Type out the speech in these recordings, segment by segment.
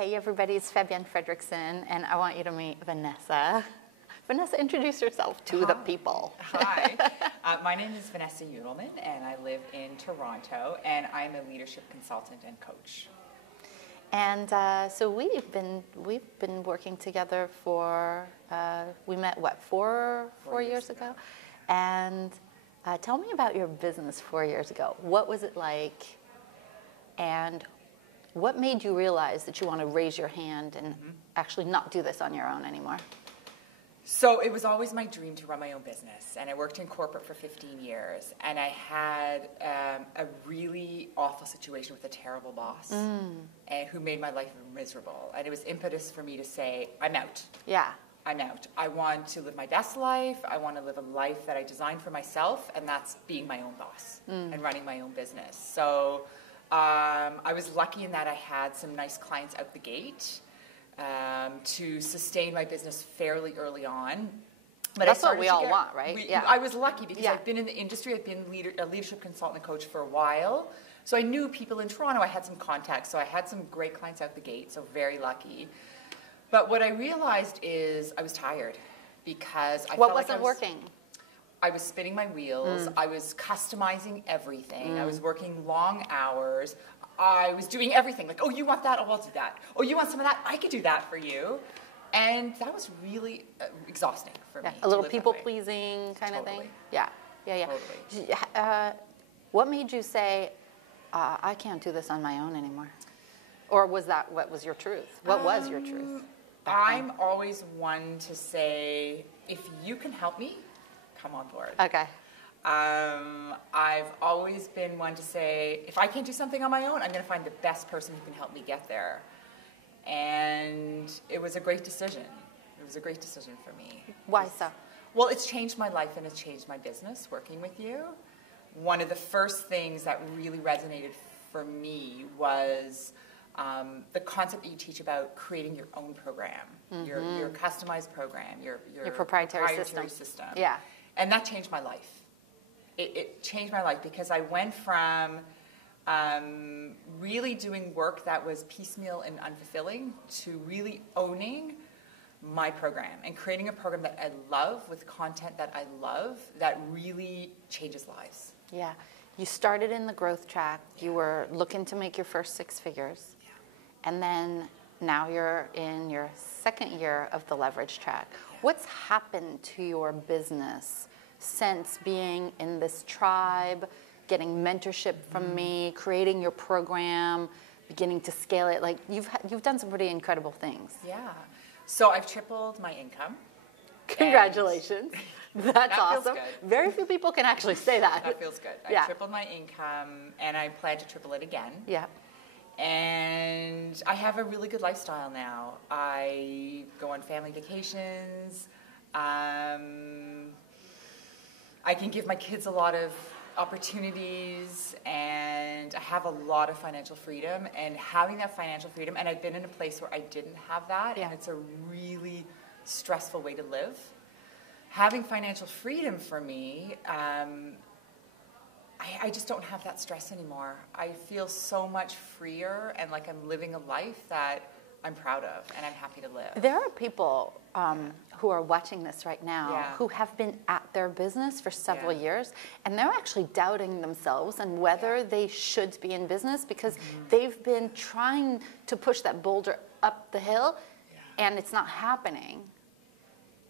Hey everybody, it's Fabienne Fredrickson, and I want you to meet Vanessa. Vanessa, introduce yourself to the people. Hi, my name is Vanessa Judelman, and I live in Toronto, and I'm a leadership consultant and coach. And so we've been working together for we met four years ago, and tell me about your business 4 years ago. What was it like, and what made you realize that you want to raise your hand and actually not do this on your own anymore? So it was always my dream to run my own business, and I worked in corporate for 15 years, and I had a really awful situation with a terrible boss and who made my life miserable. And it was impetus for me to say, I'm out. Yeah. I'm out. I want to live my best life. I want to live a life that I designed for myself, and that's being my own boss and running my own business. So I was lucky in that I had some nice clients out the gate to sustain my business fairly early on. But that's what we all want, right? I was lucky because I've been in the industry. I've been a leadership consultant and coach for a while. So I knew people in Toronto. I had some contacts. So I had some great clients out the gate, so very lucky. But what I realized is I was tired because I felt like wasn't working? I was spinning my wheels. I was customizing everything. I was working long hours. I was doing everything. Like, oh, you want that? Oh, I'll do that. Oh, you want some of that? I could do that for you. And that was really exhausting for me. A little people-pleasing kind of thing? Yeah. Totally. What made you say, I can't do this on my own anymore? Or was that what was your truth? What was your truth? I'm always one to say, if you can help me, come on board. Okay. I've always been one to say, if I can't do something on my own, I'm going to find the best person who can help me get there. And it was a great decision. It was a great decision for me. Why so? Well, it's changed my life and it's changed my business working with you. One of the first things that really resonated for me was the concept that you teach about creating your own program, your customized program, your proprietary system. Yeah. And that changed my life. It changed my life because I went from really doing work that was piecemeal and unfulfilling to really owning my program and creating a program that I love with content that I love that really changes lives. Yeah. You started in the growth track. You were looking to make your first 6 figures. Yeah. And then now you're in your second year of the leverage track. Yeah. What's happened to your business since being in this tribe, getting mentorship from me, creating your program, beginning to scale it? Like you've done some pretty incredible things. Yeah. So I've tripled my income. Congratulations. That's awesome. Feels good. Very few people can actually say that. That feels good. I tripled my income, and I plan to triple it again. Yeah. And I have a really good lifestyle now. I go on family vacations. I can give my kids a lot of opportunities, and I have a lot of financial freedom. And having that financial freedom, and I've been in a place where I didn't have that, and it's a really stressful way to live. Having financial freedom for me, I just don't have that stress anymore. I feel so much freer and like I'm living a life that I'm proud of and I'm happy to live. There are people who are watching this right now who have been at their business for several years, and they're actually doubting themselves and whether they should be in business because they've been trying to push that boulder up the hill and it's not happening.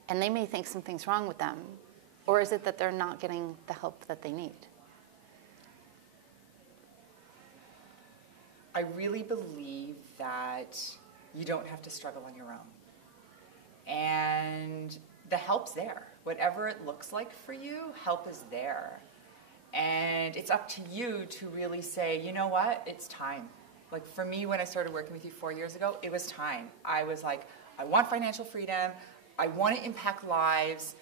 And they may think something's wrong with them. Or is it that they're not getting the help that they need? I really believe that you don't have to struggle on your own. And the help's there. Whatever it looks like for you, help is there. And it's up to you to really say, you know what, it's time. Like for me, when I started working with you 4 years ago, it was time. I was like, I want financial freedom. I want to impact lives.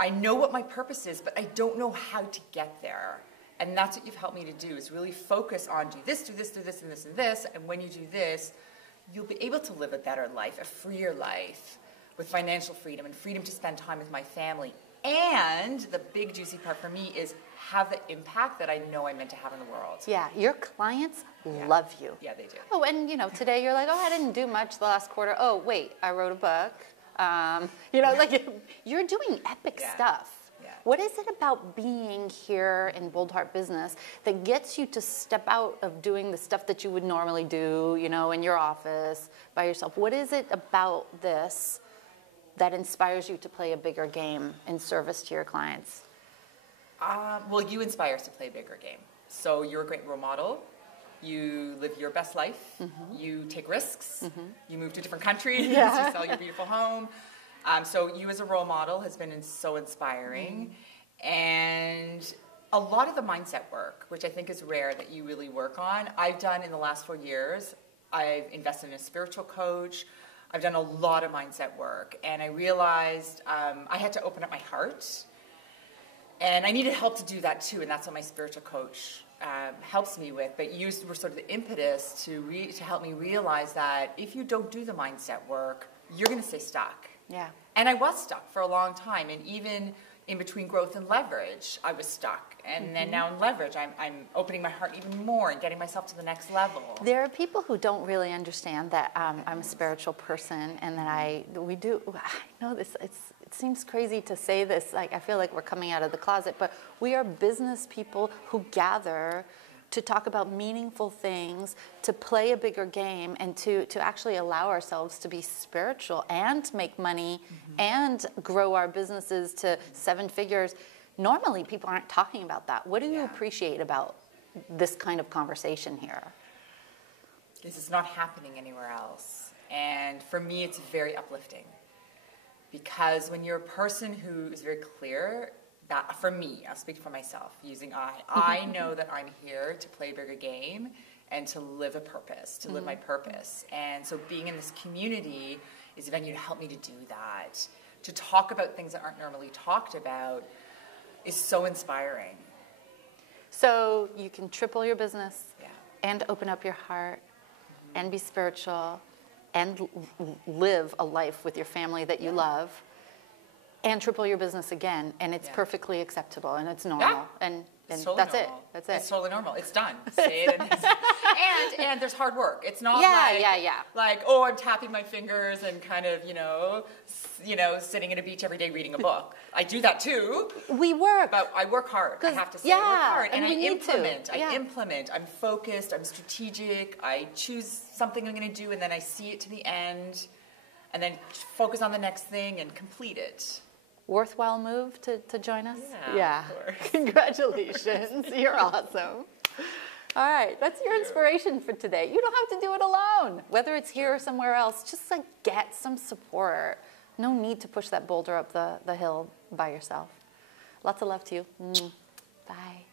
I know what my purpose is, but I don't know how to get there. And that's what you've helped me to do, is really focus on do this, and this, and this. And when you do this, you'll be able to live a better life, a freer life with financial freedom and freedom to spend time with my family. And the big juicy part for me is have the impact that I know I'm meant to have in the world. Yeah, your clients love you. Yeah, they do. Oh, and you know, today you're like, oh, I didn't do much the last quarter. Oh, wait, I wrote a book. You know, like you're doing epic stuff. Yeah. What is it about being here in Boldheart Business that gets you to step out of doing the stuff that you would normally do, you know, in your office by yourself? What is it about this that inspires you to play a bigger game in service to your clients? Well, you inspire us to play a bigger game. So you're a great role model. You live your best life. You take risks. You move to different countries. You sell your beautiful home. So you as a role model has been so inspiring. And a lot of the mindset work, which I think is rare that you really work on, I've done in the last 4 years. I've invested in a spiritual coach. I've done a lot of mindset work. And I realized I had to open up my heart. And I needed help to do that too. And that's what my spiritual coach helps me with. But you were sort of the impetus to help me realize that if you don't do the mindset work, you're going to stay stuck. Yeah. And I was stuck for a long time. And even in between growth and leverage, I was stuck. And then now in leverage, I'm opening my heart even more and getting myself to the next level. There are people who don't really understand that I'm a spiritual person and that I know this, it seems crazy to say this, like I feel like we're coming out of the closet, but we are business people who gather to talk about meaningful things, to play a bigger game, and to actually allow ourselves to be spiritual and make money and grow our businesses to 7 figures. Normally, people aren't talking about that. What do you appreciate about this kind of conversation here? This is not happening anywhere else. And for me, it's very uplifting. Because when you're a person who is very clear, that for me, I'll speak for myself, using I know that I'm here to play a bigger game and to live a purpose, to live my purpose. And so being in this community is a venue to help me to do that. To talk about things that aren't normally talked about is so inspiring. So you can triple your business and open up your heart and be spiritual and live a life with your family that you love and triple your business again, and it's perfectly acceptable and it's normal. And totally that's normal. That's it. It's totally normal. It's done. Say it. And there's hard work. It's not like, oh, I'm tapping my fingers and kind of, sitting at a beach every day reading a book. I do that too. We work. But I work hard. I have to say I work hard. And I implement. I'm focused. I'm strategic. I choose something I'm going to do, and then I see it to the end, and then focus on the next thing and complete it. Worthwhile move to join us? Yeah. Of course. Congratulations. You're awesome. All right, that's your inspiration for today. You don't have to do it alone. Whether it's here or somewhere else, just like get some support. No need to push that boulder up the hill by yourself. Lots of love to you. Bye.